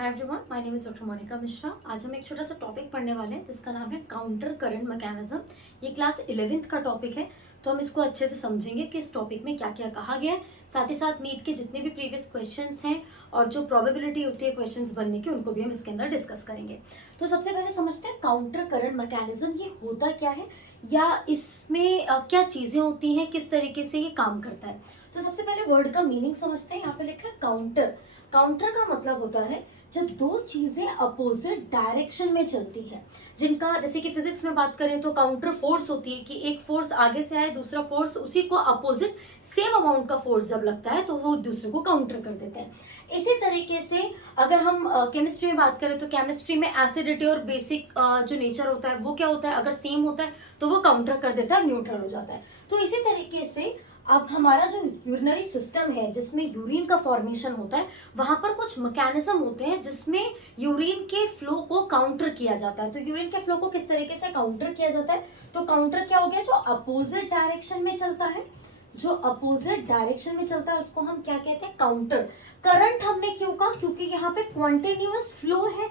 Hi everyone, my name is doctor Monika Mishra. आज हम एक छोटा सा टॉपिक पढ़ने वाले हैं जिसका नाम है काउंटर करंट मैकेनिज्म। ये क्लास 11th का टॉपिक है, तो हम इसको अच्छे से समझेंगे कि इस टॉपिक में क्या क्या कहा गया है। साथ ही साथ नीट के जितने भी प्रीवियस क्वेश्चंस हैं और जो प्रोबेबिलिटी होती है क्वेश्चंस बनने की, उनको भी हम इसके अंदर डिस्कस करेंगे। तो सबसे पहले समझते हैं काउंटर करंट मैकेनिज्म ये होता क्या है, या इसमें क्या चीज़ें होती हैं, किस तरीके से ये काम करता है। तो सबसे पहले वर्ड का मीनिंग समझते हैं। यहाँ पे लिखा है काउंटर। काउंटर का मतलब होता है जब दो चीजें अपोजिट डायरेक्शन में चलती है, जिनका जैसे कि फिजिक्स में बात करें तो काउंटर फोर्स होती है कि एक फोर्स आगे से आए, दूसरा फोर्स उसी को अपोजिट सेम अमाउंट का फोर्स जब लगता है तो वो एक दूसरे को काउंटर कर देते हैं। इसी तरीके से अगर हम केमिस्ट्री में बात करें तो केमिस्ट्री में एसिडिटी और बेसिक जो नेचर होता है वो क्या होता है, अगर सेम होता है तो वो काउंटर कर देता है, न्यूट्रल हो जाता है। तो इसी तरीके से अब हमारा जो यूरिनरी सिस्टम है जिसमें यूरिन का फॉर्मेशन होता है, वहां पर कुछ मैकेनिज्म होते हैं जिसमें यूरिन के फ्लो को काउंटर किया जाता है। तो यूरिन के फ्लो को किस तरीके से काउंटर किया जाता है, तो काउंटर क्या हो गया, जो अपोजिट डायरेक्शन में चलता है, जो अपोजिट डायरेक्शन में चलता है उसको हम क्या कहते हैं, काउंटर। करंट हमने क्यों कहा, क्योंकि यहाँ पे क्वांटिन्यूअस फ्लो है,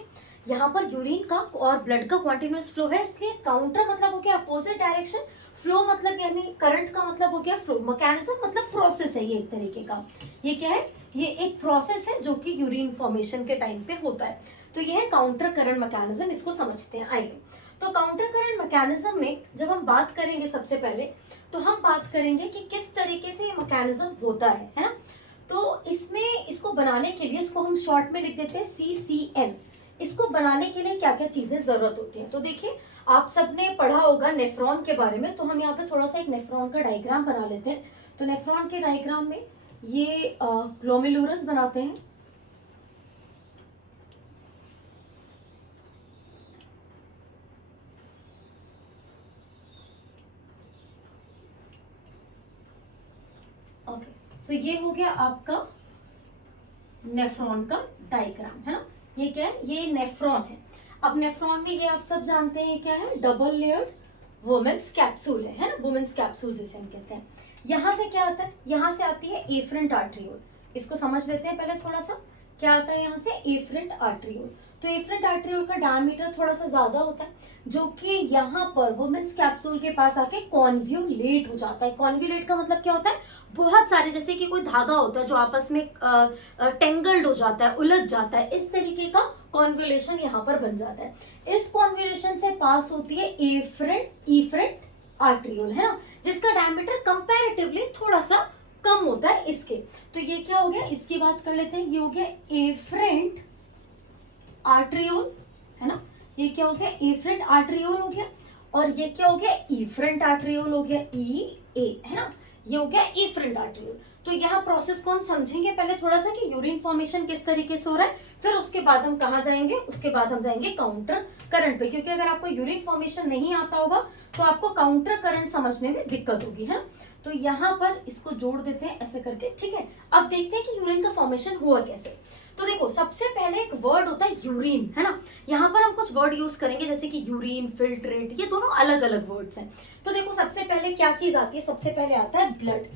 यहाँ पर यूरिन का और ब्लड का क्वांटिन्यूअस फ्लो है, इसलिए काउंटर मतलब हो गया अपोजिट डायरेक्शन, फ्लो मतलब यानी करंट का मतलब हो गया फ्लो, मैकेनिज्म मतलब प्रोसेस है ये एक तरीके का। ये क्या है, ये एक प्रोसेस है जो कि यूरिन फॉर्मेशन के टाइम पे होता है। तो ये है काउंटर करंट मैकेनिज्म, इसको समझते हैं। आइए, तो काउंटर करंट मैकेनिज्म में जब हम बात करेंगे सबसे पहले तो हम बात करेंगे कि किस तरीके से ये मैकेनिज्म होता है ना। तो इसमें इसको बनाने के लिए इसको हम शॉर्ट में लिख देते हैं CCM। इसको बनाने के लिए क्या क्या चीजें जरूरत होती है, तो देखिए आप सबने पढ़ा होगा नेफ्रॉन के बारे में, तो हम यहाँ पे थोड़ा सा एक नेफ्रॉन का डायग्राम बना लेते हैं। तो नेफ्रॉन के डायग्राम में ये ग्लोमेरुलस बनाते हैं, ओके। सो ये हो गया आपका नेफ्रॉन का डायग्राम, है ना। ये क्या है, ये नेफ्रॉन है। अब नेफ्रॉन में ये आप सब जानते हैं क्या है, डबल लेयर्ड वुमेन्स कैप्सूल है ना, वुमेन्स कैप्सूल जिसे हम कहते हैं। यहाँ से क्या आता है, यहाँ से आती है एफरेंट आर्टरियोल। इसको समझ लेते हैं पहले थोड़ा सा, क्या आता है यहाँ से, एफरेंट आर्टरियोल। तो एफरेंट आर्टरियोल का डायमीटर थोड़ा सा ज्यादा होता है, जो कि यहाँ पर वुमेन्स कैप्सूल के पास आके कॉन्व्यूलेट हो जाता है। कॉन्व्यूलेट का मतलब क्या होता है, बहुत सारे, जैसे कि कोई धागा होता है जो आपस में टेंगल्ड हो जाता है, उलझ जाता है, इस तरीके का कॉन्व्यूलेशन यहाँ पर बन जाता है। इस कॉन्व्यूलेशन से पास होती है एफरेंट आर्टरियोल, है ना, जिसका डायमीटर कंपैरेटिवली थोड़ा सा कम होता है इसके। तो ये क्या हो गया, इसकी बात कर लेते हैं, ये हो गया एफरेंट आर्टरियोल, है ना। ये क्या हो गया, एफरेंट आर्टरियोल हो गया, और ये क्या हो गया, इफरेंट आर्टरियोल हो गया, E है ना। ये हो गया एफरेंट आर्टरियोल। तो यहाँ प्रोसेस को हम समझेंगे पहले थोड़ा सा कि यूरिन फॉर्मेशन किस तरीके से हो रहा है, फिर उसके बाद हम कहाँ जाएंगे, उसके बाद हम जाएंगे काउंटर करंट पे, क्योंकि अगर आपको यूरिन फॉर्मेशन नहीं आता होगा तो आपको काउंटर करंट समझने में दिक्कत होगी, है। तो यहाँ पर इसको जोड़ देते हैं ऐसे करके, ठीक है। अब देखते हैं कि यूरिन का फॉर्मेशन हुआ कैसे। तो देखो सबसे पहले एक वर्ड होता है यूरिन, है ना। यहाँ पर हम कुछ वर्ड यूज करेंगे जैसे कि यूरिन, फिल्ट्रेट, ये दोनों अलग अलग वर्ड्स हैं। तो देखो सबसे पहले क्या चीज आती है, सबसे पहले आता है ब्लड।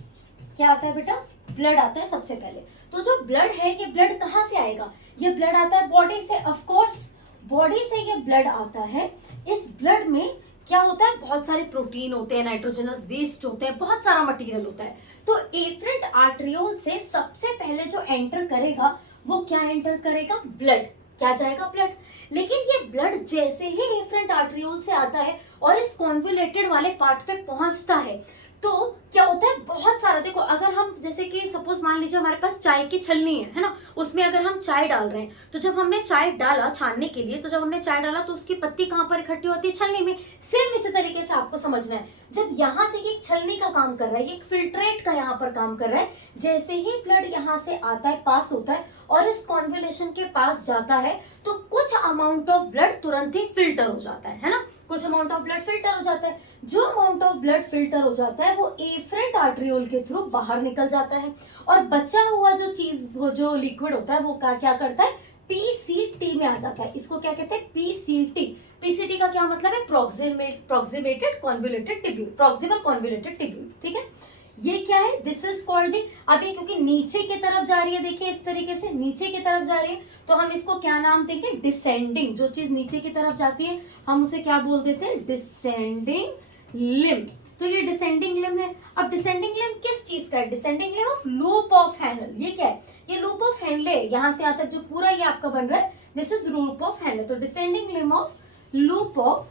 क्या आता है बेटा, ब्लड आता है सबसे पहले। तो जो ब्लड है, ये ब्लड कहाँ से आएगा, ये ब्लड आता है बॉडी से, ऑफ कोर्स बॉडी से ये ब्लड आता है। इस ब्लड में क्या होता है, बहुत सारे प्रोटीन होते हैं, नाइट्रोजनस वेस्ट होते हैं, बहुत सारा मटेरियल होता है। तो एफरेंट आर्टरियोल से सबसे पहले जो एंटर करेगा वो क्या एंटर करेगा, ब्लड। क्या जाएगा, ब्लड। लेकिन ये ब्लड जैसे ही एफरेंट आर्टरियोल से आता है और इस कॉन्वुलेटेड वाले पार्ट पे पहुंचता है, तो क्या होता है, बहुत सारा, देखो अगर हम जैसे कि सपोज मान लीजिए हमारे पास चाय की छलनी है ना, उसमें अगर हम चाय डाल रहे हैं, तो जब हमने चाय डाला छानने के लिए, तो जब हमने चाय डाला तो उसकी पत्ती कहाँ पर इकट्ठी होती है, छलनी में। सेम इसी तरीके से आपको समझना है, जब यहाँ से एक छलनी का काम कर रहा है, एक फिल्ट्रेट का यहाँ पर काम कर रहा है, जैसे ही ब्लड यहाँ से आता है, पास होता है और इस कॉन्वुलेशन के पास जाता है, तो कुछ अमाउंट ऑफ ब्लड तुरंत ही फिल्टर हो जाता है ना, कुछ अमाउंट ऑफ ब्लड फिल्टर हो जाता है। जो अमाउंट ऑफ ब्लड फिल्टर हो जाता है वो एफरेंट आर्टरियोल के थ्रू बाहर निकल जाता है, और बचा हुआ जो चीज, जो लिक्विड होता है वो क्या करता है, पीसीटी में आ जाता है। इसको क्या कहते हैं, पीसीटी। पीसीटी का क्या मतलब है, proximated convoluted tubule, proximal convoluted tubule, ठीक है। ये क्या है, दिस इज कॉल्ड, अब ये क्योंकि नीचे की तरफ जा रही है, देखिए इस तरीके से नीचे की तरफ जा रही है, तो हम इसको क्या नाम देंगे, डिसेंडिंग। जो चीज नीचे की तरफ जाती है हम उसे क्या बोल देते हैं, डिसेंडिंग लिम्ब। तो ये डिसेंडिंग लिम्ब है। अब डिसेंडिंग लिम्ब किस चीज का है, descending limb of loop of Henle. ये क्या है, ये लूप ऑफ हैनले, यहां से यहां तक जो पूरा ये आपका बन रहा है, this is loop of Henle. तो descending limb of loop of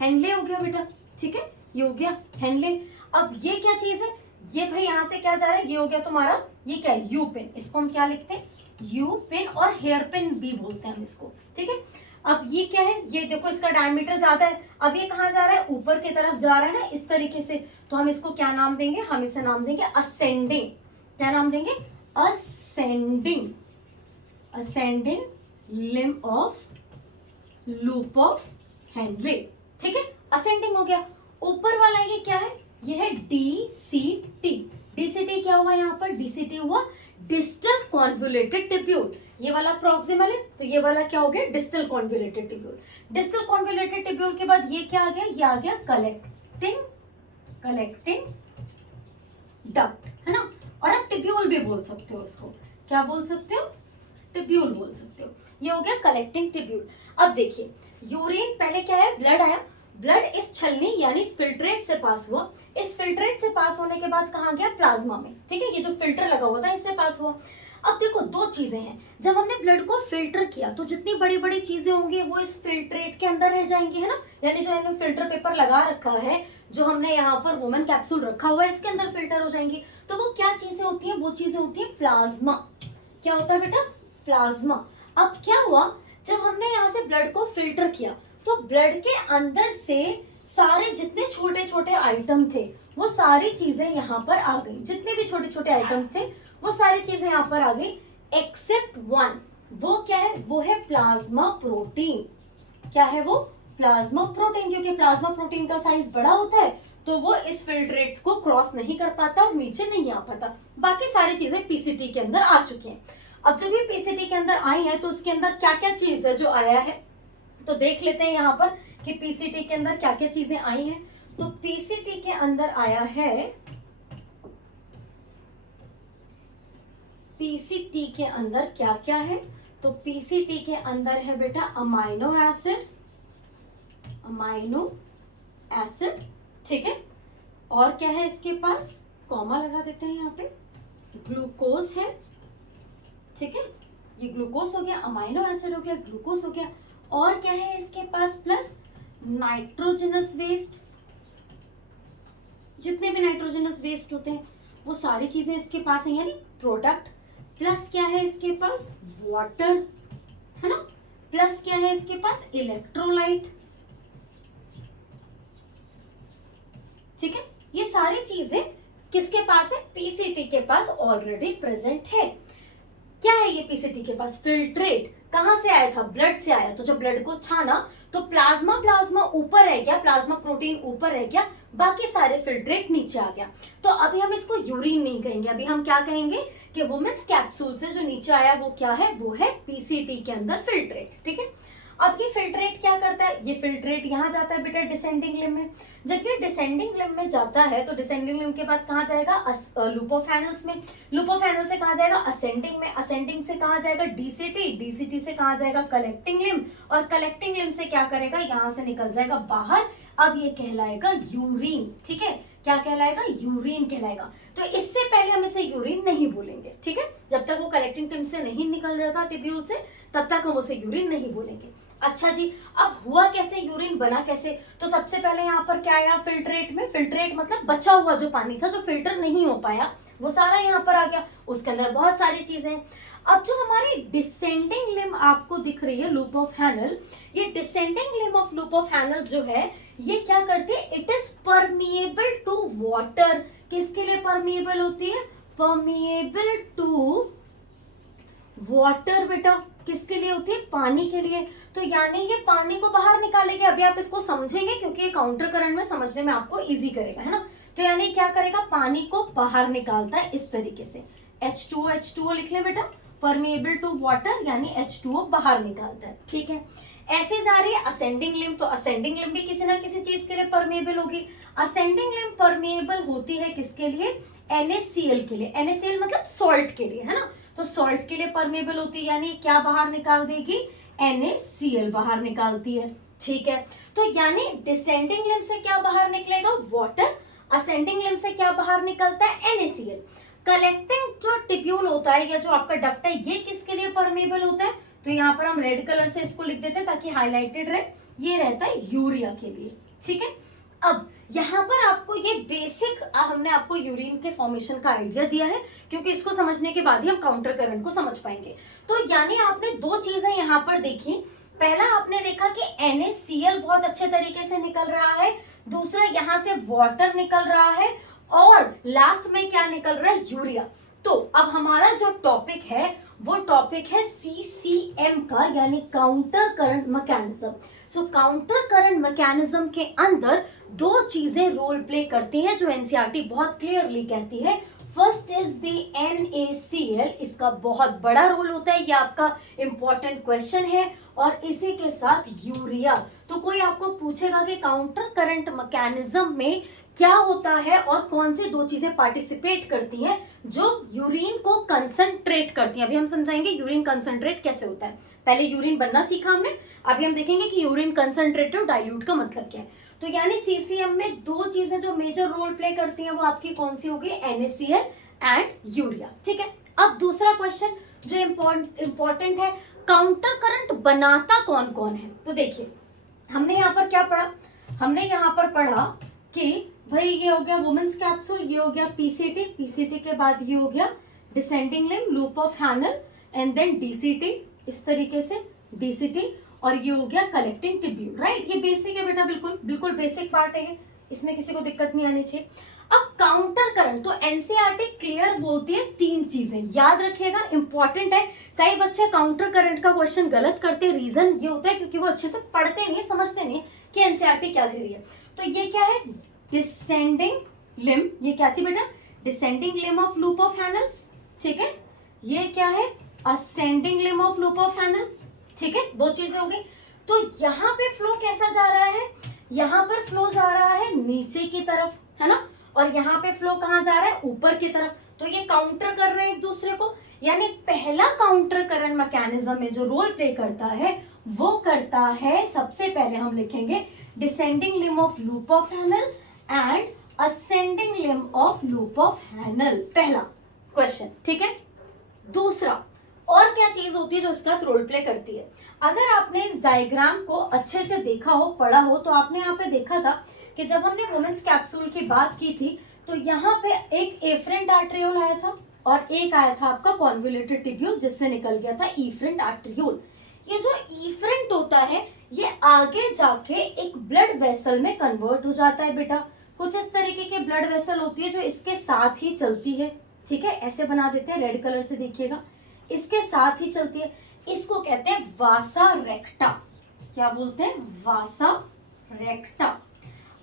Henle हो गया बेटा, ठीक है, ये हो गया हैनले। अब ये क्या चीज है, ये भाई यहां से क्या जा रहा है, ये हो गया तुम्हारा, ये क्या है, यू पिन। इसको हम क्या लिखते हैं, यू पिन, और हेयर पिन भी बोलते हैं हम इसको, ठीक है। अब ये क्या है, ये देखो इसका डायमीटर ज्यादा है। अब ये कहाँ जा रहा है, ऊपर की तरफ जा रहा है ना, इस तरीके से। तो हम इसको क्या नाम देंगे, हम इसे नाम देंगे असेंडिंग। क्या नाम देंगे, ascending, ascending limb of loop of Henle, ठीक है, असेंडिंग हो गया। ऊपर वाला ये क्या है, ये है DCT। DCT क्या हुआ यहाँ पर, DCT हुआ डिस्टल कॉन्वोल्यूटेड टिब्यूल। ये वाला प्रॉक्सिमल है, तो ये वाला क्या हो गया, distal convoluted tubule. Distal convoluted tubule के बाद ये क्या आ गया, ये आ गया कलेक्टिंग डक्ट, है ना। और आप टिब्यूल भी बोल सकते हो उसको, क्या बोल सकते हो, टिब्यूल बोल सकते हो। ये हो गया कलेक्टिंग टिब्यूल। अब देखिए, यूरिन पहले क्या है, ब्लड आया, ब्लड इस छलनी यानी इस फिल्ट्रेट से पास हुआ। इस फिल्ट्रेट से पास होने के बाद कहाँ गया, प्लाज्मा में, ठीक है, ये जो फिल्टर लगा हुआ था इससे पास हुआ। अब देखो दो चीजें हैं, जब हमने ब्लड को फिल्टर किया तो जितनी बड़ी बड़ी चीजें होंगी वो इस फिल्ट्रेट के अंदर रह जाएंगी, है ना, यानी जो हमने फिल्टर पेपर लगा रखा है, जो हमने यहाँ पर वुमेन कैप्सूल रखा हुआ है, इसके अंदर फिल्टर हो जाएंगी। तो वो क्या चीजें होती है, वो चीजें होती है प्लाज्मा। क्या होता है बेटा, प्लाज्मा। अब क्या हुआ, जब हमने यहाँ से ब्लड को फिल्टर किया तो ब्लड के अंदर से सारे जितने छोटे छोटे आइटम थे वो सारी चीजें यहाँ पर आ गई, जितने भी छोटे छोटे आइटम्स थे वो सारी चीजें यहाँ पर आ गई, एक्सेप्ट वन। वो क्या है, वो है प्लाज्मा प्रोटीन। क्या है वो, प्लाज्मा प्रोटीन, क्योंकि प्लाज्मा प्रोटीन का साइज बड़ा होता है तो वो इस फिल्ट्रेट को क्रॉस नहीं कर पाता और नीचे नहीं आ पाता। बाकी सारी चीजें पीसीटी के अंदर आ चुकी हैं। अब जब ये पीसीटी के अंदर आई है तो उसके अंदर क्या क्या चीज है जो आया है, तो देख लेते हैं यहाँ पर कि पीसीटी के अंदर क्या क्या चीजें आई हैं। तो पीसीटी के अंदर आया है, पीसीटी के अंदर क्या क्या है, तो पीसीटी के अंदर है बेटा अमाइनो एसिड, अमाइनो एसिड, ठीक है। और क्या है इसके पास, कॉमा लगा देते हैं यहाँ पे, ग्लूकोज है, ठीक है, ये ग्लूकोज हो गया, अमाइनो एसिड हो गया, ग्लूकोज हो गया। और क्या है इसके पास, प्लस नाइट्रोजनस वेस्ट, जितने भी नाइट्रोजनस वेस्ट होते हैं वो सारी चीजें इसके पास है, यानी प्रोडक्ट। प्लस क्या है इसके पास, वाटर, है ना। प्लस क्या है इसके पास, इलेक्ट्रोलाइट, ठीक है। ये सारी चीजें किसके पास है, पीसीटी के पास ऑलरेडी प्रेजेंट है। क्या है ये पीसीटी के पास, फिल्ट्रेट। कहां से आया था, ब्लड से आया। तो जब ब्लड को छाना तो प्लाज्मा ऊपर रह गया, प्लाज्मा प्रोटीन ऊपर रह गया, बाकी सारे फिल्ट्रेट नीचे आ गया। तो अभी हम इसको यूरिन नहीं कहेंगे, अभी हम क्या कहेंगे कि वुमेन्स कैप्सूल से जो नीचे आया वो क्या है, वो है पीसीटी के अंदर फिल्ट्रेट, ठीक है। अब ये फिल्ट्रेट क्या करता है, ये फिल्ट्रेट यहाँ जाता है बेटा डिसेंडिंग लिम्ब में। जब ये डिसेंडिंग लिम्ब में जाता है तो डिसेंडिंग लिम्ब के बाद कहाँ जाएगा, लूप ऑफ हैनल्स में। लूप ऑफ हैनल से कहाँ जाएगा, असेंडिंग में। असेंडिंग से कहाँ जाएगा, डीसीटी। डीसीटी से कहाँ जाएगा, कलेक्टिंग लिम्ब। और कलेक्टिंग लिम्ब से क्या करेगा, यहाँ से निकल जाएगा बाहर। अब ये कहलाएगा यूरिन, ठीक है। क्या कहलाएगा, यूरिन कहलाएगा। तो इससे पहले हम इसे यूरिन नहीं बोलेंगे, ठीक है। जब तक वो कलेक्टिंग लिम्ब से नहीं निकल जाता टिब्यूल से, तब तक हम उसे यूरिन नहीं बोलेंगे। अच्छा जी, अब हुआ कैसे, यूरिन बना कैसे, तो सबसे पहले यहाँ पर क्या आया, फिल्ट्रेट में। फिल्ट्रेट मतलब बचा हुआ जो पानी था, जो फिल्टर नहीं हो पाया, वो सारा यहाँ पर आ गया। उसके अंदर बहुत सारी चीजें। अब जो हमारी डिसेंडिंग लिम्ब आपको दिख रही है, लूप ऑफ हैनल, ये descending limb of loop of Henle जो है, ये क्या करती है, it is permeable to water. किसके लिए परमिएबल होती है, परमिएबल टू वाटर बेटा। किसके लिए होती है, पानी के लिए। तो यानी ये पानी को बाहर निकालेगी। अभी आप इसको समझेंगे क्योंकि ये काउंटर करंट में समझने में आपको इजी करेगा, है ना। तो यानी क्या करेगा, पानी को बाहर निकालता है इस तरीके से। H2O लिख लें बेटा, परमेएबल टू वाटर, यानी H2O बाहर निकालता है, ठीक है। ऐसे जा रही है असेंडिंग लिम्ब, तो असेंडिंग लिम्ब भी किसी ना किसी चीज के लिए परमेबल होगी। असेंडिंग लिम्ब परमेबल होती है किसके लिए? NaCl के लिए। NaCl मतलब सॉल्ट के लिए, है ना। तो सॉल्ट के लिए परमेबल होती है, यानी क्या बाहर निकाल देगी? NaCl बाहर निकालती है, ठीक है। तो यानी डिसेंडिंग लिम्ब से क्या बाहर निकलेगा? वाटर। असेंडिंग लिम्ब से क्या बाहर निकलता है? NaCl। कलेक्टिंग जो टिब्यूल होता है या जो आपका डक्ट है, ये किसके लिए परमेबल होता है? तो यहाँ पर हम रेड कलर से इसको लिख देते हैं ताकि हाईलाइटेड रहे। ये रहता है यूरिया के लिए, ठीक है। अब यहाँ पर आपको ये बेसिक हमने आपको यूरिन के फॉर्मेशन का आइडिया दिया है, क्योंकि इसको समझने के बाद ही हम काउंटर करंट को समझ पाएंगे। तो यानी आपने दो चीजें यहाँ पर देखी। पहला आपने देखा कि NaCl बहुत अच्छे तरीके से निकल रहा है, दूसरा यहाँ से वाटर निकल रहा है, और लास्ट में क्या निकल रहा है? यूरिया। तो अब हमारा जो टॉपिक है वो टॉपिक है CCM का, यानी काउंटर करंट मैकेनिज्म। सो काउंटर करंट मैकेनिज्म के अंदर दो चीजें रोल प्ले करती हैं जो एनसीईआरटी बहुत क्लियरली कहती है। फर्स्ट इज द NaCl, इसका बहुत बड़ा रोल होता है, ये आपका इंपॉर्टेंट क्वेश्चन है। और इसी के साथ यूरिया। तो कोई आपको पूछेगा कि काउंटर करंट मैकेनिज्म में क्या होता है और कौन सी दो चीजें पार्टिसिपेट करती हैं जो यूरिन को कंसंट्रेट करती हैं। अभी हम समझाएंगे यूरिन कंसंट्रेट कैसे होता है। पहले यूरिन बनना सीखा हमने, अभी हम देखेंगे कि यूरिन कंसंट्रेट और डाइल्यूट का मतलब क्या है। तो यानी CCM में दो चीजें जो मेजर रोल प्ले करती हैं वो आपकी कौन सी होगी? NaCl एंड यूरिया, ठीक है। अब दूसरा क्वेश्चन जो इंपॉर्टेंट है, काउंटर करंट बनाता कौन कौन है? तो देखिए हमने यहाँ पर क्या पढ़ा? हमने यहाँ पर पढ़ा कि भाई ये हो गया वुमेन्स कैप्सूल, ये हो गया PCT, PCT के बाद ये हो गया descending limb, loop of Henle, and then DCT, इस तरीके से DCT, और ये हो गया कलेक्टिंग टिब्यूल, राइट। ये बेसिक है बेटा, बिल्कुल बिल्कुल बेसिक पार्ट है, इसमें किसी को दिक्कत नहीं आनी चाहिए। अब काउंटर करंट, तो एनसीईआरटी क्लियर बोलती है तीन चीजें, याद रखिएगा, इंपॉर्टेंट है। कई बच्चे काउंटर करंट का क्वेश्चन गलत करते हैं, रीजन ये होता है क्योंकि वो अच्छे से पढ़ते नहीं, समझते नहीं कि एनसीईआरटी क्या कह रही है। तो ये क्या है? डिसेंडिंग लिम्ब, ये क्या थी बेटा? Descending limb of loop of Henle's, ठीक है। ये क्या है? Ascending limb of loop of Henle's, ठीक है। दो चीजें हो गई। तो यहाँ पे फ्लो कैसा जा रहा है? यहाँ पर फ्लो जा रहा है नीचे की तरफ, है ना, और यहाँ पे फ्लो कहाँ जा रहा है? ऊपर की तरफ। तो ये काउंटर कर रहे हैं एक दूसरे को, यानी पहला काउंटर करंट मैकेनिज्म में जो रोल प्ले करता है वो करता है, सबसे पहले हम लिखेंगे descending limb of loop of Henle and ascending limb of loop of हैनल, पहला क्वेश्चन, ठीक है। दूसरा, और क्या चीज होती है जो इसका रोल प्ले करती है? अगर आपने इस डायग्राम को अच्छे से देखा हो, पढ़ा हो, तो आपने यहाँ पे देखा था कि जब हमने वुमेन्स कैप्सूल की बात की थी तो यहाँ पे एक एफरेंट आर्ट्रियोल आया था और एक आया था आपका कॉन्वोल्यूटेड टिब्यूल, जिससे निकल गया था इफरेंट आर्ट्रियोल। ये जो इफरेंट होता है ये आगे जाके एक ब्लड वेसल में कन्वर्ट हो जाता है बेटा। कुछ इस तरीके के ब्लड वेसल होती है जो इसके साथ ही चलती है, ठीक है, ऐसे बना देते हैं, रेड कलर से देखिएगा, इसके साथ ही चलती है। इसको कहते हैं वासा रेक्टा। क्या बोलते हैं? वासा रेक्टा।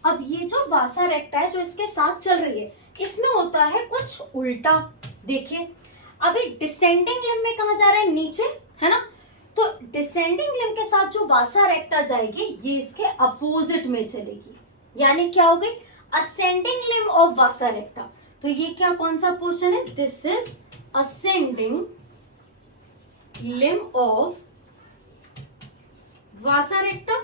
अब ये जो वासा रेक्टा है जो इसके साथ चल रही है, इसमें होता है कुछ उल्टा। देखिए अभी डिसेंडिंग लिम्ब में कहा जा रहा है? नीचे, है ना। तो डिसेंडिंग लिम्ब के साथ जो वासा रेक्टा जाएगी ये इसके अपोजिट में चलेगी, यानी क्या हो गई? असेंडिंग लिम्ब ऑफ वासा रेक्टा। तो ये क्या, कौन सा पोर्शन है? This is ascending limb of Vasa रेक्टा,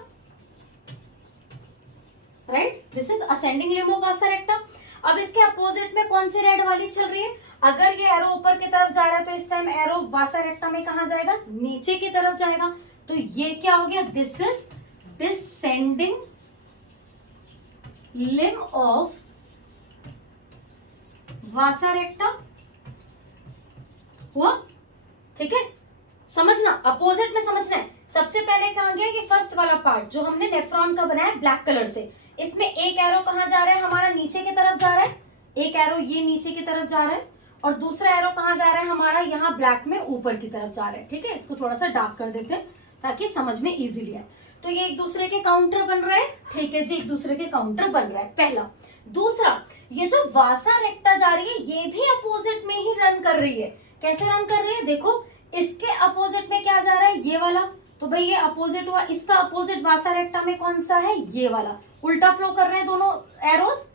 right, this is ascending limb of वासा रेक्टा। अब इसके अपोजिट में कौन सी रेड वाली चल रही है? अगर ये एरो ऊपर की तरफ जा रहा है तो इस टाइम एरो वासा रेक्टा में कहा जाएगा? नीचे की तरफ जाएगा। तो ये क्या हो गया? This is descending limb of वासा रेक्टा हुआ, ठीक है। समझना, अपोजिट में समझना है। सबसे पहले कहा गया कि फर्स्ट वाला पार्ट जो हमने नेफ्रॉन का बनाया ब्लैक कलर से, इसमें एक एरो कहाँ जा रहा है? हमारा नीचे की तरफ जा रहा है, एक एरो ये नीचे की तरफ जा रहा है, और दूसरा एरो कहाँ जा रहा है? हमारा यहाँ ब्लैक में ऊपर की तरफ जा रहा है, ठीक है। इसको थोड़ा सा डार्क कर देते हैं ताकि समझ में इजीली आए। तो ये एक दूसरे के काउंटर बन रहा है, ठीक है जी, एक दूसरे के काउंटर बन रहा है, पहला। दूसरा, ये जो वासा रेक्टा जा रही है ये भी अपोजिट में ही रन कर रही है। कैसे रन कर रही है? देखो, इसके अपोजिट में क्या जा रहा है? ये वाला। तो भाई ये अपोजिट हुआ, इसका अपोजिट वासा रेक्टा में कौन सा है, ये वाला, उल्टा फ्लो कर रहे हैं दोनों एरोस,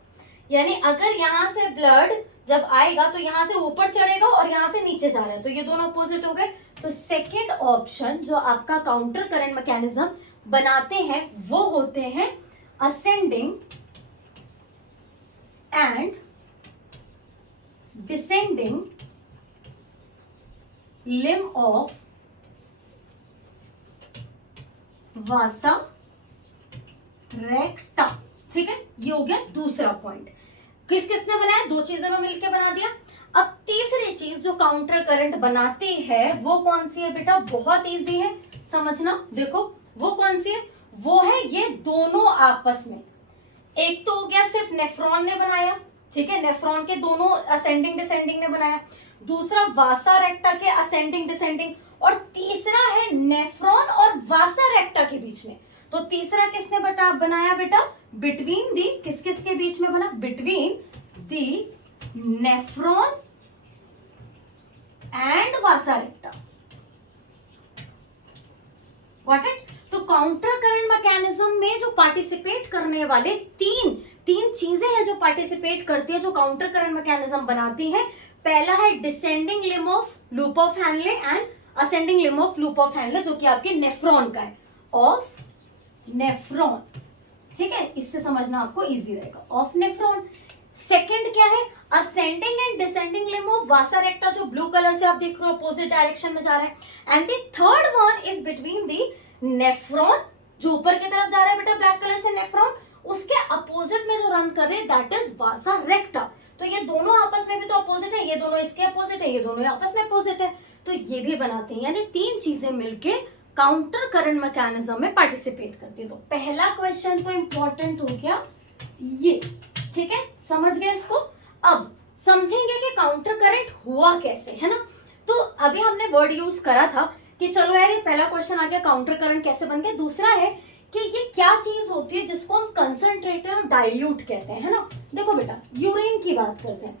यानी अगर यहाँ से ब्लड जब आएगा तो यहाँ से ऊपर चढ़ेगा और यहाँ से नीचे जा रहा है, तो ये दोनों अपोजिट हो गए। तो सेकेंड ऑप्शन जो आपका काउंटर करंट मैकेनिज्म बनाते हैं वो होते हैं ascending and descending limb of वासा रेक्टा। ठीक है, ये हो गया दूसरा पॉइंट। किस किसने बनाया, दो चीजों में मिलकर बना दिया। अब तीसरी चीज जो काउंटर करंट बनाती है वो कौन सी है बेटा, बहुत इजी है समझना, देखो वो कौन सी है, वो है ये दोनों आपस में। एक तो हो गया सिर्फ नेफ्रॉन ने बनाया, ठीक है, नेफ्रॉन के दोनों असेंडिंग डिसेंडिंग ने बनाया, दूसरा वासा रेक्टा के असेंडिंग डिसेंडिंग, और तीसरा है नेफ्रॉन और वासा रेक्टा के बीच में। तो तीसरा किसने बनाया बेटा, बिटवीन दी, किस किस के बीच में बना, between the nephron and Vasa रेक्टा। Got it. तो काउंटर करंट मैकेनिज्म में जो पार्टिसिपेट करने वाले तीन चीजें हैं जो पार्टिसिपेट करती है, जो काउंटर करंट मैकेनिज्म बनाती है। पहला है descending limb of loop of Henle and ascending Liam of loop of Henle, जो कि आपके नेफ्रॉन का है, ऑफ नेफ्रॉन। ठीक है, इससे समझना आपको इजी रहेगा, ऑफ नेफ्रॉन। सेकंड क्या है, ascending and descending limb of वासा रेक्टा, जो ब्लू कलर से आप देख रहे हो अपोजिट डायरेक्शन में जा रहा है। And the third one is between the nephron, जो ऊपर की तरफ जा रहा है बेटा ब्लैक कलर से नेफ्रॉन, उसके अपोजिट में जो रन कर रहे हैं दैट इज वासा रेक्टा। तो ये दोनों आपस में भी तो अपोजिट है, ये दोनों इसके अपोजिट है, ये दोनों आपस में अपोजिट है, तो ये भी बनाते हैं, यानी तीन चीजें मिलके काउंटर करंट मैकेनिज्म में पार्टिसिपेट करती है। तो पहला क्वेश्चन तो इंपॉर्टेंट हो गया ये, ठीक है, समझ गए इसको। अब समझेंगे कि काउंटर करंट हुआ कैसे, है ना। तो अभी हमने वर्ड यूज करा था कि चलो यार ये पहला क्वेश्चन आ गया, काउंटर करंट कैसे बन गया। दूसरा है कि ये क्या चीज होती है जिसको हम कंसंट्रेटर और डाइल्यूट कहते हैं, है ना। देखो बेटा, यूरिन की बात करते हैं।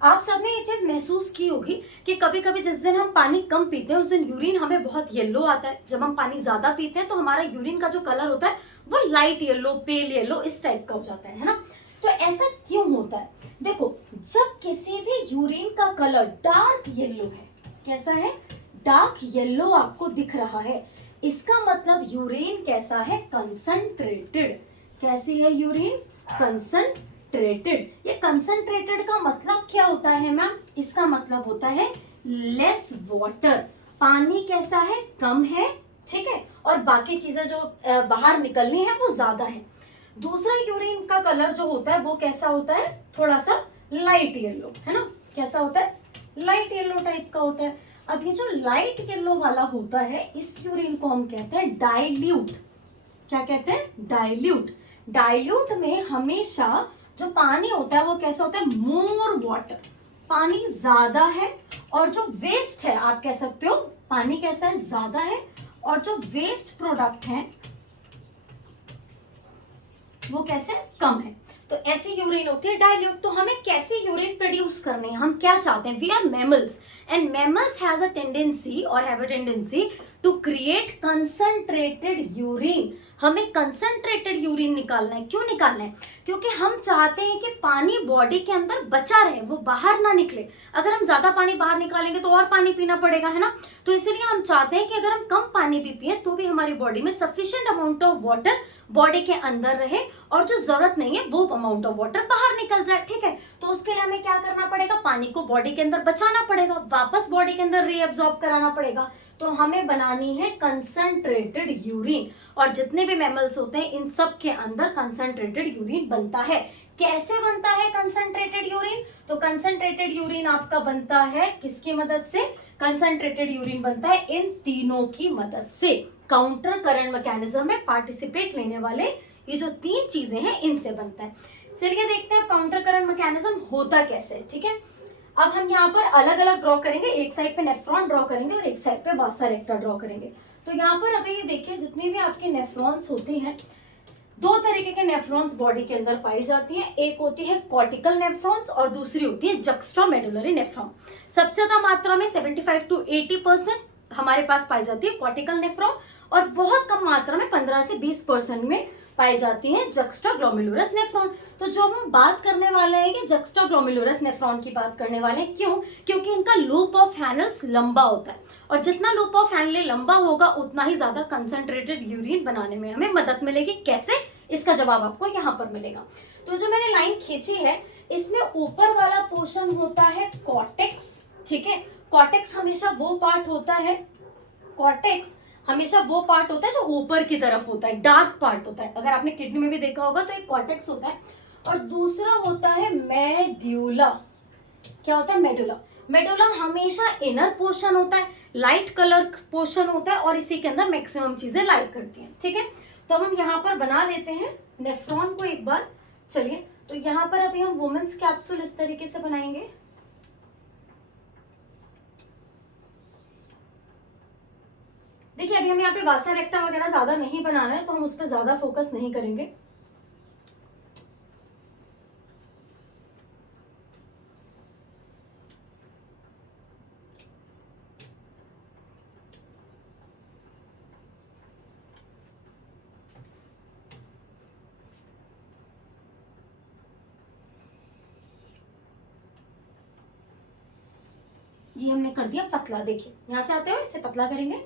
आप सबने ये चीज महसूस की होगी कि कभी कभी जिस दिन हम पानी कम पीते हैं उस दिन यूरिन हमें बहुत येलो आता है। जब हम पानी ज्यादा पीते हैं तो हमारा यूरिन का जो कलर होता है वो लाइट येलो, पेल येलो, इस टाइप का हो जाता है ना। तो ऐसा क्यों होता है, देखो जब किसी भी यूरिन का कलर डार्क येलो है, कैसा है, डार्क येलो आपको दिख रहा है, इसका मतलब यूरिन कैसा है, कंसंट्रेटेड। कैसी है यूरिन, कंसंट्रेटेड। ये कंसंट्रेटेड का मतलब क्या होता है मैम, इसका मतलब होता है लेस वाटर, पानी कैसा है, कम है, ठीक है, और बाकी चीजें जो बाहर निकलनी है वो ज्यादा है। दूसरा यूरिन का कलर जो होता है वो कैसा होता है, थोड़ा सा लाइट येलो, है ना, कैसा होता है, लाइट येलो टाइप का होता है। अब ये जो लाइट येलो वाला होता है इस यूरिन को हम कहते हैं डाइल्यूट। क्या कहते हैं, डाइल्यूट। डाइल्यूट में हमेशा जो पानी होता है वो कैसा होता है, मोर वाटर, पानी ज्यादा है, और जो वेस्ट है आप कह सकते हो पानी कैसा है, ज्यादा है, और जो वेस्ट प्रोडक्ट है वो कैसे, कम है। तो ऐसी यूरिन होती है डाइल्यूट। तो हमें कैसे यूरिन प्रोड्यूस करने हैं, हम क्या चाहते हैं, we are mammals and mammals has a tendency or have a tendency to create concentrated urine. हमें कंसंट्रेटेड यूरिन निकालना है। क्यों निकालना है, क्योंकि हम चाहते हैं कि पानी बॉडी के अंदर बचा रहे, वो बाहर ना निकले। अगर हम ज्यादा पानी बाहर निकालेंगे तो और पानी पीना पड़ेगा, है ना। तो इसलिए हम चाहते हैं कि अगर हम कम पानी भी पिए तो भी हमारी बॉडी में sufficient amount of water body के अंदर रहे, और जो जरूरत नहीं है वो अमाउंट ऑफ वाटर बाहर निकल जाए, ठीक है। तो उसके लिए हमें क्या करना पड़ेगा, पानी को बॉडी के अंदर बचाना पड़ेगा, वापस बॉडी के अंदर रीअब्सॉर्ब कराना पड़ेगा। तो हमें बनानी है कंसंट्रेटेड यूरिन, और जितने भी मैमल्स होते हैं इन सब के अंदर कंसंट्रेटेड यूरिन बनता है। कैसे बनता है कंसंट्रेटेड यूरिन, तो कंसंट्रेटेड यूरिन आपका बनता है किसकी मदद से, कंसंट्रेटेड यूरिन बनता है इन तीनों की मदद से। काउंटर करंट मैकेनिज्म में पार्टिसिपेट लेने वाले ये जो तीन चीजें हैं इनसे बनता है। चलिए देखते हैं काउंटर करंट मैकेनिज्म होता कैसे, ठीक है। अब हम यहाँ पर अलग अलग ड्रॉ करेंगे, एक साइड पे नेफ्रॉन ड्रॉ करेंगे और एक साइड पे वासा रेक्टा ड्रॉ करेंगे। तो यहाँ पर अभी ये देखिए जितनी भी आपकी नेफ्रॉन्स होती हैं, दो तरीके के नेफ्रॉन्स बॉडी के अंदर पाई जाती हैं। एक होती है कॉर्टिकल नेफ्रॉन्स और दूसरी होती है जक्स्ट्रामेडुलरी नेफ्रॉन। सबसे ज्यादा मात्रा में 75 to 80% हमारे पास पाई जाती है कॉर्टिकल नेफ्रॉन, और बहुत कम मात्रा में 15 से 20% में पाई जाती है जक्स्टाग्लोमेरुलस नेफ्रॉन। तो जो हम बात करने वाले हैं कि जक्स्टाग्लोमेरुलस नेफ्रॉन की बात करने वाले हैं, क्यों? क्योंकि इनका लूप ऑफ हैनल्स लंबा होता है और जितना लूप ऑफ हैनल लंबा होगा उतना ही ज्यादा कंसंट्रेटेड यूरिन बनाने में हमें मदद मिलेगी। कैसे? इसका जवाब आपको यहाँ पर मिलेगा। तो जो मैंने लाइन खींची है इसमें ऊपर वाला पोर्शन होता है कॉर्टेक्स, ठीक है। कॉर्टेक्स हमेशा वो पार्ट होता है, कॉर्टेक्स हमेशा वो पार्ट होता है जो ऊपर की तरफ होता है, डार्क पार्ट होता है। अगर आपने किडनी में भी देखा होगा तो एक कॉर्टेक्स होता है और दूसरा होता है मेड्यूला। क्या होता है? मेडुला। मेडुला हमेशा इनर पोर्शन होता है, लाइट कलर पोर्शन होता है और इसी के अंदर मैक्सिमम चीजें लाइट करती हैं, ठीक है। तो हम यहाँ पर बना लेते हैं नेफ्रॉन को एक बार। चलिए, तो यहाँ पर अभी हम वुमेन्स कैप्सूल इस तरीके से बनाएंगे। देखिए अभी हम यहाँ पे वासा रेक्टा वगैरह ज्यादा नहीं बनाना है तो हम उस पर ज्यादा फोकस नहीं करेंगे। ये हमने कर दिया पतला। देखिए यहां से आते हुए इसे पतला करेंगे।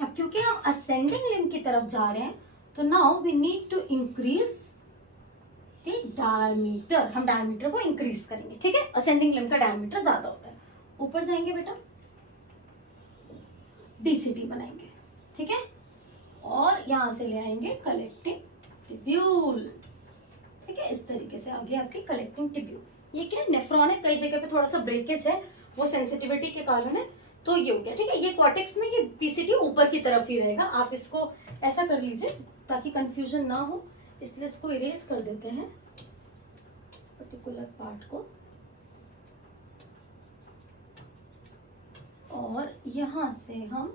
अब क्योंकि हम असेंडिंग लिम्ब की तरफ जा रहे हैं तो now we need to increase the diameter. हम डायमीटर को इंक्रीज करेंगे, ठीक है। असेंडिंग लिम्ब का डायमीटर ज्यादा होता है। ऊपर जाएंगे बेटा, डीसीटी बनाएंगे, ठीक है। और यहां से ले आएंगे कलेक्टिंग टिब्यूल, ठीक है। इस तरीके से आगे आपकी कलेक्टिंग टिब्यूल। ये क्या है? नेफ्रॉन है। कई जगह पे थोड़ा सा ब्रेकेज है, वो सेंसिटिविटी के कारण है। तो ये हो गया, ठीक है। ये कॉर्टेक्स में ये पीसीटी ऊपर की तरफ ही रहेगा। आप इसको ऐसा कर लीजिए ताकि कंफ्यूजन ना हो, इसलिए इसको इरेज कर देते हैं इस पर्टिकुलर पार्ट को। और यहां से हम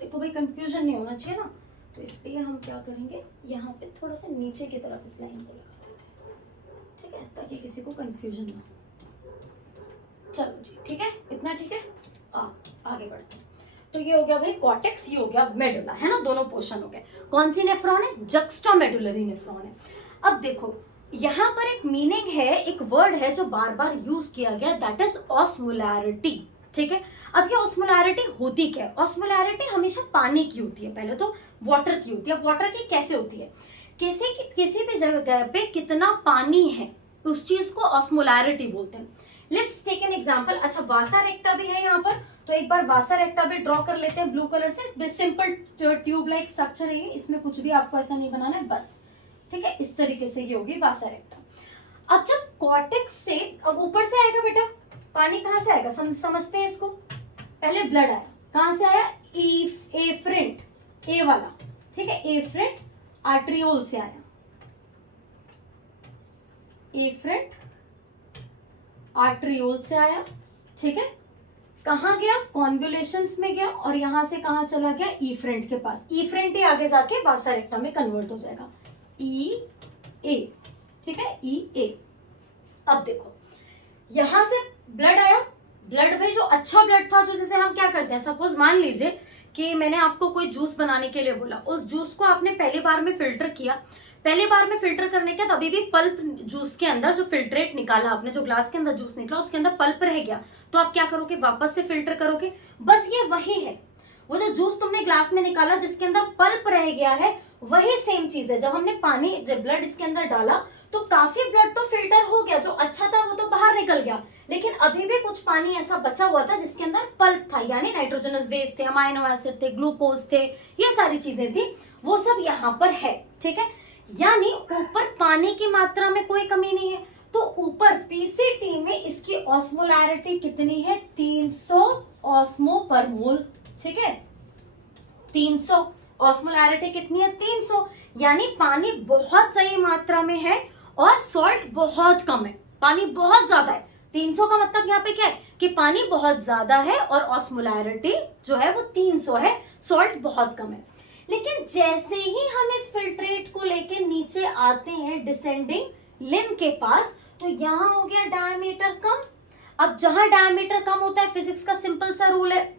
देखो भाई कंफ्यूजन नहीं होना चाहिए ना, तो इसलिए हम क्या करेंगे, यहाँ पे थोड़ा सा नीचे की तरफ इस लाइन को लगा देते हैं, ठीक है, ताकि किसी को कंफ्यूजन ना हो। चलो जी, ठीक है, इतना ठीक है। आगे बढ़ते हैं। तो ये हो गया भाई कॉर्टेक्स, ये हो गया मेडुला, है ना। दोनों पोर्शन हो गए। कौन सी नेफ्रॉन है? जक्स्टामेडुलरी नेफ्रॉन है। अब देखो यहाँ पर एक मीनिंग है, एक वर्ड है जो बार बार यूज किया गया, दैट इज ऑस्मोलैरिटी, ठीक है। अब ये ऑस्मोलैरिटी होती क्या है? ऑस्मोलैरिटी हमेशा पानी की होती है, पहले तो वाटर की होती है। अब वाटर की कैसे होती है? किसी भी जगह पे कितना पानी है उस चीज को ऑस्मोलैरिटी बोलते हैं। Let's take an example. अच्छा, वासा रेक्टा भी है यहाँ पर, तो एक बार वासा रेक्टा भी ड्रॉ कर लेते हैं ब्लू कलर से। सिंपल ट्यूब लाइक स्ट्रक्चर है ये, इसमें कुछ भी आपको ऐसा नहीं बनाना है बस, ठीक है। इस तरीके से ये होगी वासा रेक्टा। अब जब कॉर्टेक्स से, अब ऊपर से आएगा बेटा पानी, कहाँ से आएगा समझते हैं इसको। पहले ब्लड आया, कहाँ से आया? एफ्रेंट, ए वाला, ठीक है, एफ्रेंट आर्ट्रियोल से आया। एफ्रेंट आर्ट्रियोल से आया, ठीक है। कहाँ गया? कॉन्वोल्यूशंस में गया और यहां से कहाँ चला गया? ईफ्रेंट के पास। ईफ्रेंट ही आगे जाके वासा रेक्टा में कन्वर्ट हो जाएगा, ई ए, ठीक है, ई ए। अब देखो यहां से ब्लड आया, ब्लड भाई जो अच्छा ब्लड था, जो जैसे हम क्या करते हैं, सपोज मान लीजिए कि मैंने आपको कोई जूस बनाने के लिए बोला, उस जूस को आपने पहली बार में फिल्टर किया। पहली बार में फिल्टर करने के बाद अभी भी पल्प जूस के अंदर जो फिल्ट्रेट निकाला आपने, जो ग्लास के अंदर जूस निकला उसके अंदर पल्प रह गया, तो आप क्या करोगे? वापस से फिल्टर करोगे। बस ये वही है, वो जो जूस तुमने ग्लास में निकाला जिसके अंदर पल्प रह गया है, वही सेम चीज है। जब हमने पानी, जब ब्लड इसके अंदर डाला तो काफी ब्लड तो फिल्टर हो गया, जो अच्छा था वो तो बाहर निकल गया, लेकिन अभी भी कुछ पानी ऐसा बचा हुआ था जिसके अंदर पल्प था, यानी नाइट्रोजनस बेस थे, अमाइनो एसिड थे, ग्लूकोज थे, ये सारी चीजें थी, वो सब यहाँ पर है, ठीक है। यानी ऊपर पानी की मात्रा में कोई कमी नहीं है, तो ऊपर पीसीटी में इसकी ऑस्मोलैरिटी कितनी है? 300 ऑस्मो पर मोल, ठीक है। 300 ऑस्मोलैरिटी कितनी है? 300, यानी पानी बहुत सही मात्रा में है और सॉल्ट बहुत कम है। पानी बहुत ज्यादा है, 300 का मतलब यहाँ पे क्या है कि पानी बहुत ज्यादा है और ऑस्मोलैरिटी जो है वो 300 है, सॉल्ट बहुत कम है। लेकिन जैसे ही हम इस फिल्ट्रेट को लेके नीचे आते हैं डिसेंडिंग लिम्ब के पास, तो यहाँ हो गया डायमीटर कम। अब जहां डायमीटर कम होता है, फिजिक्स का सिंपल सा रूल है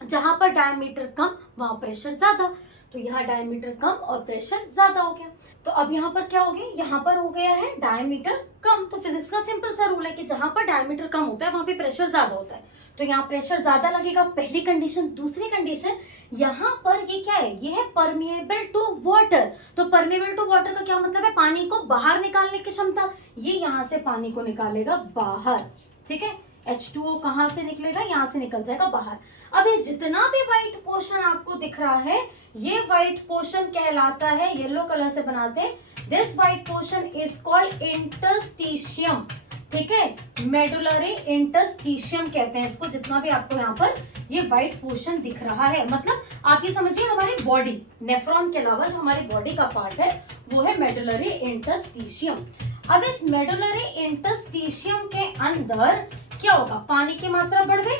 जहां पर डायमीटर कम वहां प्रेशर ज्यादा, तो यहाँ डायमीटर कम और प्रेशर ज्यादा हो गया। तो अब यहाँ पर क्या हो गया, यहाँ पर हो गया है डायमीटर कम। तो फिजिक्स का सिंपल सा रूल है कि जहां पर डायमीटर कम होता है वहां पे प्रेशर ज्यादा होता है, तो यहाँ प्रेशर ज्यादा लगेगा, पहली कंडीशन। दूसरी कंडीशन, यहाँ पर ये क्या है, ये है परमिएबल टू वाटर। तो परमिएबल टू वाटर का क्या मतलब है, पानी को बाहर निकालने की क्षमता। ये यहाँ से पानी को निकालेगा बाहर, ठीक है। H2O कहाँ से निकलेगा, यहाँ से निकल जाएगा बाहर। अब ये जितना भी व्हाइट पोर्शन आपको दिख रहा है, ये व्हाइट पोर्शन कहलाता है, येलो कलर से बनाते हैं, this white portion is called interstitium, ठीक है। मेडुलरी इंटरस्टिशियम कहते हैं इसको, जितना भी आपको यहाँ पर ये व्हाइट पोर्शन दिख रहा है। मतलब आप ये समझिए, हमारी बॉडी, नेफ्रॉन के अलावा जो हमारी बॉडी का पार्ट है वो है मेडुलरी इंटरस्टिशियम। अब इस मेडुलरी इंटरस्टिशियम के अंदर क्या होगा, पानी की मात्रा बढ़ गई,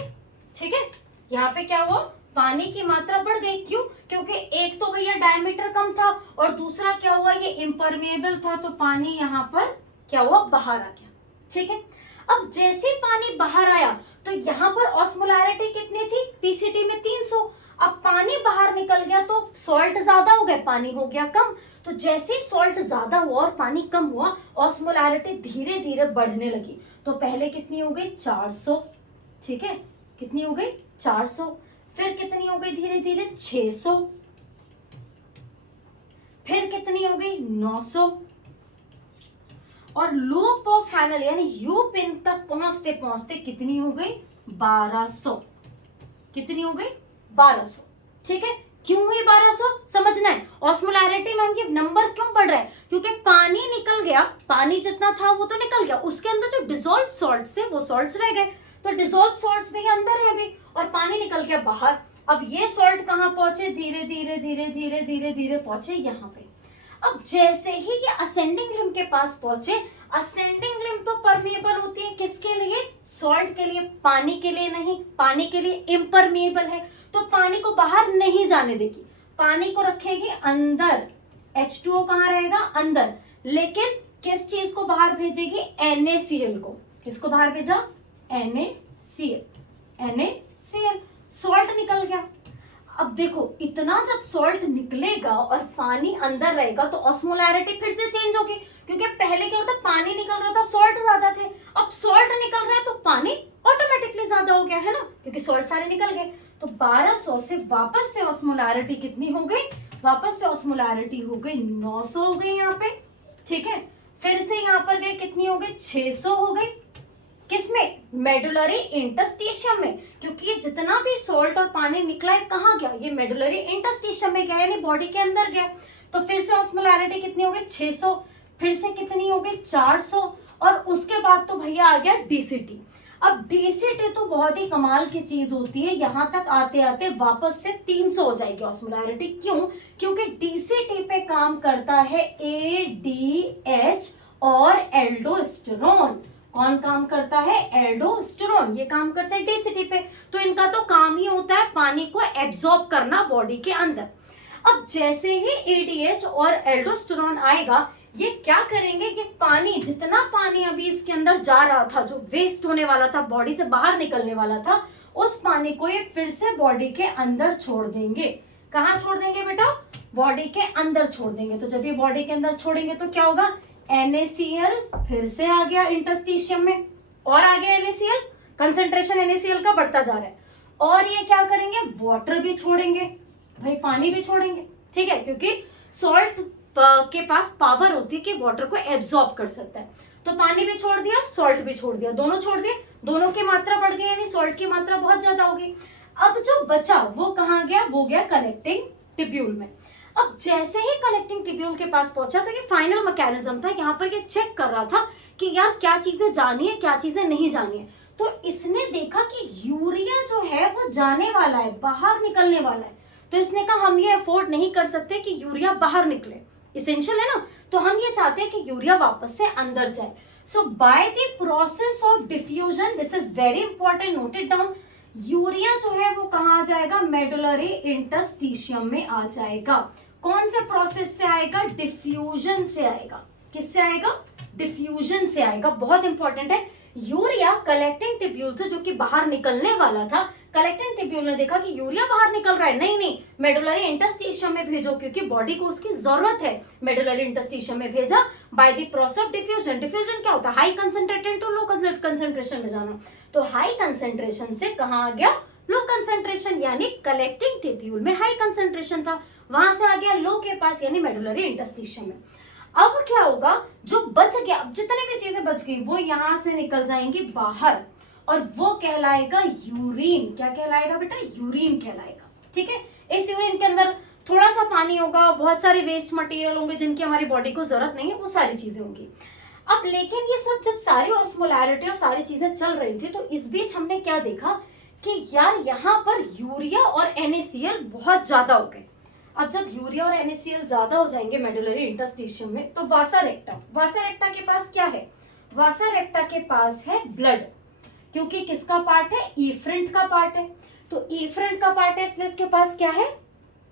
ठीक है। यहाँ पे क्या हुआ, पानी की मात्रा बढ़ गई। क्यों, क्योंकि एक तो भैया डायमीटर कम था और दूसरा क्या हुआ, ये इम्परमेबल था, तो पानी यहाँ पर क्या हुआ, बाहर आ गया, ठीक है। अब जैसे पानी बाहर आया तो यहाँ पर ऑस्मोलैरिटी कितनी थी, पीसीटी में 300। अब पानी बाहर निकल गया तो सॉल्ट ज्यादा हो गया, पानी हो गया कम। तो जैसे ही सॉल्ट ज्यादा हुआ और पानी कम हुआ, ऑस्मोलैरिटी धीरे धीरे बढ़ने लगी। तो पहले कितनी हो गई, 400, ठीक है, कितनी हो गई 400, फिर कितनी हो गई धीरे धीरे 600, फिर कितनी हो गई 900, और लूप ऑफ फैनल यानी यू पिन तक पहुंचते पहुंचते कितनी हो गई 1200, कितनी हो गई 1200, ठीक है। क्यों हुई 1200 समझना है, ऑस्मोलैरिटी में ये नंबर क्यों बढ़ रहा है, क्योंकि पानी निकल गया, पानी जितना था वो तो निकल गया, उसके अंदर जो डिसॉल्व सॉल्ट्स थे वो सॉल्ट्स रह गए, तो डिसॉल्व सॉल्ट्स भी अंदर रह गए और पानी निकल गया बाहर। अब ये सॉल्ट कहाँ पहुंचे, धीरे धीरे धीरे धीरे धीरे धीरे पहुंचे यहाँ पे। अब जैसे ही ये असेंडिंग लिम्ब के पास पहुंचे, असेंडिंग लिम्ब तो परमिएबल होती है किसके लिए, सॉल्ट के लिए, पानी के लिए नहीं, पानी के लिए इम्परमिएबल है, तो पानी को बाहर नहीं जाने देगी, पानी को रखेगी अंदर। H2O कहाँ रहेगा, अंदर, लेकिन किस चीज को बाहर भेजेगी, NaCl को। किसको बाहर भेजा, NaCl, NaCl, सॉल्ट निकल गया। अब देखो, इतना जब सॉल्ट निकलेगा और पानी अंदर रहेगा तो ऑस्मोलैरिटी फिर से चेंज होगी, क्योंकि पहले क्या होता, पानी निकल रहा था, सॉल्ट ज्यादा थे, अब सॉल्ट निकल रहा है तो पानी ऑटोमेटिकली ज्यादा हो गया है ना, क्योंकि सॉल्ट सारे निकल गए। तो 1200 से वापस से ऑस्मोलैरिटी कितनी हो गई, वापस से ऑस्मोलैरिटी हो गई 900 हो गई यहाँ पे, ठीक है। फिर से यहाँ पर गए, कितनी हो गई 600 हो गई, किसमें, मेडुलरी इंटरस्टिशियम में, क्योंकि ये जितना भी सॉल्ट और पानी निकला है कहाँ गया, ये मेडुलरी इंटरस्टिशियम में गया, यानी बॉडी के अंदर गया। तो फिर से ऑस्मोलैरिटी कितनी हो गई 600, फिर से कितनी हो गई 400, और उसके बाद तो भैया आ गया डीसीटी। अब डीसीटी तो बहुत ही कमाल की चीज होती है, यहाँ तक आते आते वापस से 300 हो जाएगी ऑस्मोलैरिटी। क्यों, क्योंकि डीसीटी पे काम करता है ADH और एल्डोस्टेरोन। कौन काम करता है, एल्डोस्टेरोन, ये काम करते हैं डीसीटी पे। तो इनका तो काम ही होता है पानी को एब्जॉर्ब करना बॉडी के अंदर। अब जैसे ही ADH और एल्डोस्टेरोन आएगा, ये क्या करेंगे कि पानी, जितना पानी अभी इसके अंदर जा रहा था, जो वेस्ट होने वाला था, बॉडी से बाहर निकलने वाला था, उस पानी को ये फिर से बॉडी के अंदर छोड़ देंगे। कहाँ छोड़ देंगे बेटा, बॉडी के अंदर छोड़ देंगे। तो जब ये बॉडी के अंदर छोड़ेंगे तो क्या होगा, NaCl फिर से आ गया इंटरस्टिशियम में, और आ गया NaCl, कंसेंट्रेशन NaCl का बढ़ता जा रहा है। और ये क्या करेंगे, वाटर भी छोड़ेंगे, भाई पानी भी छोड़ेंगे, ठीक है, क्योंकि सॉल्ट के पास पावर होती है कि वाटर को एब्जॉर्ब कर सकता है। तो पानी भी छोड़ दिया, सॉल्ट भी छोड़ दिया, दोनों छोड़ दिए, दोनों की मात्रा बढ़ गई, यानी सॉल्ट की मात्रा बहुत ज्यादा हो गई। अब जो बचा वो कहाँ गया, वो गया कलेक्टिंग टिब्यूल में। अब जैसे ही कलेक्टिंग टिब्यूल के पास पहुंचा तो ये फाइनल मैकेनिज्म था, यहाँ पर ये चेक कर रहा था कि यार क्या चीजें जानी है, क्या चीजें नहीं जानी है। तो इसने देखा कि यूरिया जो है वो जाने वाला है, बाहर निकलने वाला है, तो इसने कहा हम ये अफोर्ड नहीं कर सकते कि यूरिया बाहर निकले, इसेंशियल है ना, तो हम ये चाहते हैं कि यूरिया वापस से अंदर जाए। So by the process of diffusion, this is very important, note it down, urea जो है वो कहाँ आ जाएगा, मेडुलरी इंटरस्टिशियम में आ जाएगा। कौन से प्रोसेस से आएगा, डिफ्यूजन से आएगा। किससे आएगा, डिफ्यूजन से आएगा। बहुत इंपॉर्टेंट है। यूरिया कलेक्टिंग टिब्यूल से जो कि बाहर निकलने वाला था, कलेक्टिंग टिब्यूल ने देखा कि यूरिया बाहर निकल रहा है, नहीं मेडुलरी इंटरस्टिशियम में भेजो, क्योंकि बॉडी को उसकी जरूरत है। मेडुलरी इंटरस्टिशियम में भेजा by the process of diffusion. Diffusion क्या होता है, high concentrated to low concentration में जाना। तो हाई कंसंट्रेशन से कहां आ गया, लो कंसंट्रेशन, यानी कलेक्टिंग टिब्यूल में हाई कंसंट्रेशन था, वहां से आ गया लो के पास, यानी मेडुलरी इंटरस्टिशियम में। अब क्या होगा, जो बच गया, जितनी भी चीजें बच गई वो यहां से निकल जाएंगी बाहर, और वो कहलाएगा यूरिन। क्या कहलाएगा बेटा, यूरिन कहलाएगा। ठीक है, इस यूरिन के अंदर थोड़ा सा पानी होगा, बहुत सारे वेस्ट मटेरियल होंगे जिनकी हमारी बॉडी को जरूरत नहीं है, वो सारी चीजें होंगी। अब लेकिन ये सब जब सारी ऑस्मोलैरिटी और सारी चीजें चल रही थी, तो इस बीच हमने क्या देखा कि यार यहाँ पर यूरिया और NaCl बहुत ज्यादा हो गए। अब जब यूरिया और NaCl ज्यादा हो जाएंगे मेडुलरी इंटरस्टिशियम में, तो वासा रेक्टा के पास क्या है, वासा रेक्टा के पास है ब्लड, क्योंकि किसका पार्ट है, इफ्रेंट का पार्ट है। तो इफ्रेंट का पार्ट है, इसलिए इसके पास क्या है,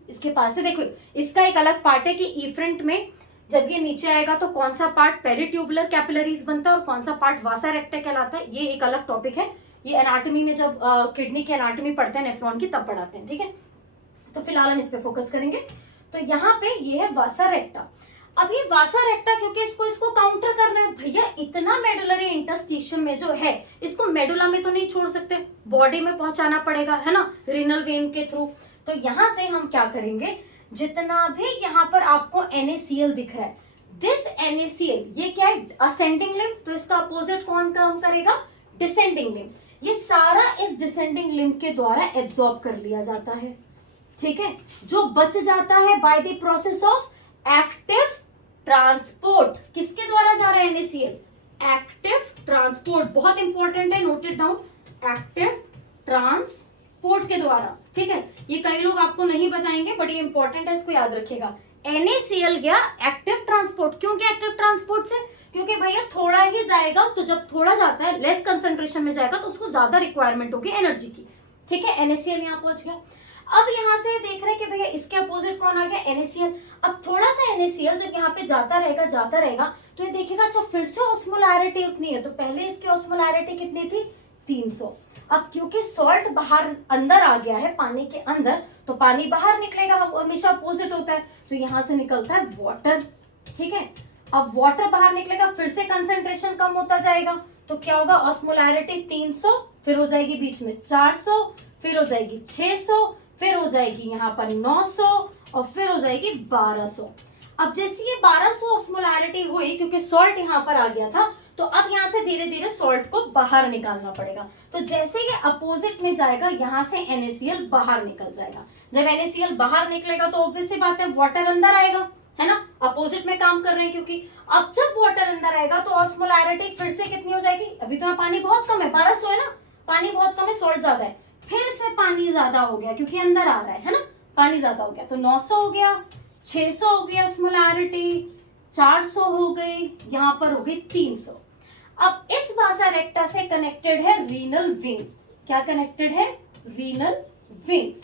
इसके पास है, देखो इसका एक अलग पार्ट है कि इफ्रेंट में जब ये नीचे आएगा तो कौन सा पार्ट पेरिट्यूबुलर कैपिलरीज बनता है और कौन सा पार्ट वासा रेक्टा कहलाता है, ये एक अलग टॉपिक है। ये एनाटॉमी में जब किडनी की एनाटॉमी पढ़ते हैं नेफ्रॉन की, तब पढ़ाते हैं। ठीक है, तो फिलहाल हम इस पे फोकस करेंगे। तो यहाँ पे ये है वासा रेक्टा। अब ये वासा रेक्टा, क्योंकि इसको काउंटर करना है, भैया इतना मेडुलरी इंटरस्टिशियम में जो है, इसको मेडुला में तो नहीं छोड़ सकते, बॉडी में पहुंचाना पड़ेगा, है ना, रीनल वेन के थ्रू। तो यहां से हम क्या करेंगे, जितना भी यहाँ पर आपको NaCl दिख रहा है, दिस NaCl, ये क्या है, असेंडिंग लिम्ब, तो इसका अपोजिट कौन काम करेगा, डिसेंडिंग लिम्ब। ये सारा इस डिसेंडिंग लिम्ब के द्वारा एब्सॉर्ब कर लिया जाता है। ठीक है, जो बच जाता है bye the process of active transport, किसके द्वारा जा रहा है NaCl, एक्टिव ट्रांसपोर्ट, बहुत इंपॉर्टेंट है, नोटेड डाउन, एक्टिव ट्रांसपोर्ट के द्वारा। ठीक है, ये कई लोग आपको नहीं बताएंगे, बड़ी इंपॉर्टेंट है, इसको याद रखिएगा। NaCl गया एक्टिव ट्रांसपोर्ट, क्यों गया एक्टिव ट्रांसपोर्ट से, क्योंकि भैया थोड़ा ही जाएगा, तो जब थोड़ा जाता है लेस कंसंट्रेशन में जाएगा तो उसको ज्यादा रिक्वायरमेंट होगी एनर्जी की। ठीक है, NaCl यहाँ पहुंच गया। अब यहाँ से देख रहे हैं कि भैया इसके अपोजिट कौन आ गया, NaCl। अब थोड़ा सा NaCl जब यहाँ पे जाता रहेगा तो ये देखेगा, अच्छा फिर से ऑस्मोलैरिटी उतनी है, तो पहले इसकी ऑस्मोलैरिटी कितनी थी, 300। अब क्योंकि सॉल्ट बाहर अंदर आ गया है पानी के अंदर, तो पानी बाहर निकलेगा, हमेशा अपोजिट होता है, तो यहाँ से निकलता है वाटर। ठीक है, अब वाटर बाहर निकलेगा, फिर से कंसेंट्रेशन कम होता जाएगा, तो क्या होगा, ऑस्मोलैरिटी 300, फिर हो जाएगी बीच में 400, फिर हो जाएगी 600, फिर हो जाएगी यहाँ पर 900, और फिर हो जाएगी 1200। अब जैसे ये 1200 ऑस्मोलैरिटी हुई, क्योंकि सॉल्ट यहाँ पर आ गया था, तो अब यहाँ से धीरे धीरे सॉल्ट को बाहर निकालना पड़ेगा। तो जैसे ये अपोजिट में जाएगा, यहाँ से NaCl बाहर निकल जाएगा। जब NaCl बाहर निकलेगा तो ऑब्वियस सी बात है वाटर अंदर आएगा, है ना, अपोजिट में काम कर रहे हैं क्योंकि। अब जब वाटर अंदर आएगा तो ऑस्मोलैरिटी फिर से कितनी हो जाएगी, अभी तो यहाँ पानी बहुत कम है, 1200 है ना, पानी बहुत कम है, सॉल्ट ज्यादा है, फिर से पानी ज्यादा हो गया क्योंकि अंदर आ रहा है ना, पानी ज्यादा हो गया, तो 900 हो गया, 600 हो गया ऑस्मोलैरिटी, 400 हो गई, यहाँ पर हो गई 300। अब इस वासा रेक्टा से कनेक्टेड है रीनल वेन। क्या कनेक्टेड है, renal vein.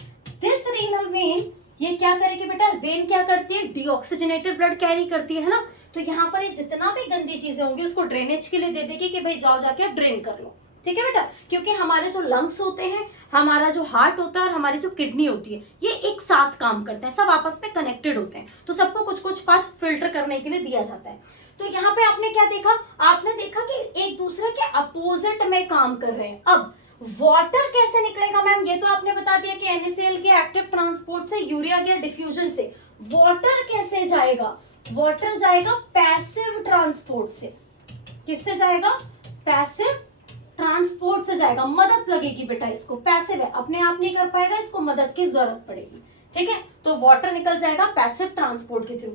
This renal vein, ये क्या करेगी बेटा, वेन क्या करती है, डीऑक्सीजनेटेड ब्लड कैरी करती है ना, तो यहाँ पर ये जितना भी गंदी चीजें होंगी उसको ड्रेनेज के लिए दे देगी कि भाई जाओ जाके आप ड्रेन कर लो। ठीक है बेटा, क्योंकि हमारे जो लंग्स होते हैं, हमारा जो हार्ट होता है और हमारी जो किडनी होती है, ये एक साथ काम करते हैं, सब आपस में कनेक्टेड होते हैं, तो सबको कुछ कुछ पास फिल्टर करने के लिए दिया जाता है। तो यहाँ पे आपने क्या देखा, आपने देखा कि एक दूसरे के अपोजिट में काम कर रहे हैं। अब वाटर कैसे निकलेगा मैम, ये तो आपने बता दिया कि NaCl के एक्टिव ट्रांसपोर्ट से, यूरिया के डिफ्यूजन से। वाटर कैसे जाएगा, वाटर जाएगा पैसिव ट्रांसपोर्ट से। किससे जाएगा, पैसिव ट्रांसपोर्ट से जाएगा, मदद लगेगी बेटा इसको, पैसिव है, अपने आप नहीं कर पाएगा, इसको मदद की जरूरत पड़ेगी। ठीक है, तो वाटर निकल जाएगा पैसिव ट्रांसपोर्ट के थ्रू।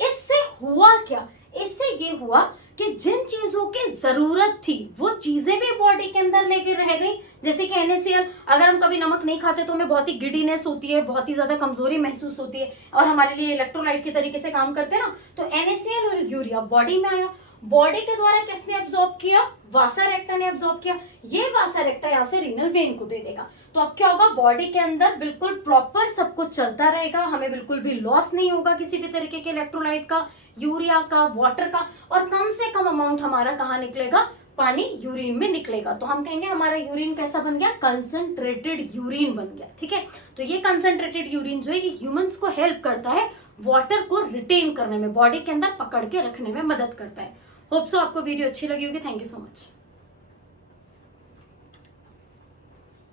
इससे हुआ क्या, इससे ये हुआ कि जिन चीजों की जरूरत थी वो चीजें भी बॉडी के अंदर लेके रह गई। जैसे कि NaCl, अगर हम कभी नमक नहीं खाते तो हमें बहुत ही गिडीनेस होती है, बहुत ही ज्यादा कमजोरी महसूस होती है, और हमारे लिए इलेक्ट्रोलाइट के तरीके से काम करते हैं ना, तो NaCl और यूरिया बॉडी में आया, बॉडी के द्वारा किसने एब्जॉर्ब किया, वासा रेक्टा ने एब्जॉर्ब किया, ये वासा रेक्टा यहाँ से रीनल वेन को दे देगा। तो अब क्या होगा, बॉडी के अंदर बिल्कुल प्रॉपर सब कुछ चलता रहेगा, हमें बिल्कुल भी लॉस नहीं होगा किसी भी तरीके के इलेक्ट्रोलाइट का, यूरिया का, वाटर का, और कम से कम अमाउंट हमारा कहाँ निकलेगा, पानी यूरिन में निकलेगा। तो हम कहेंगे हमारा यूरिन कैसा बन गया, कंसंट्रेटेड यूरिन बन गया। ठीक है, तो ये कंसंट्रेटेड यूरिन जो है ये ह्यूमंस को हेल्प करता है, वाटर को रिटेन करने में, बॉडी के अंदर पकड़ के रखने में मदद करता है। होप सो आपको वीडियो अच्छी लगी होगी। Thank you so much.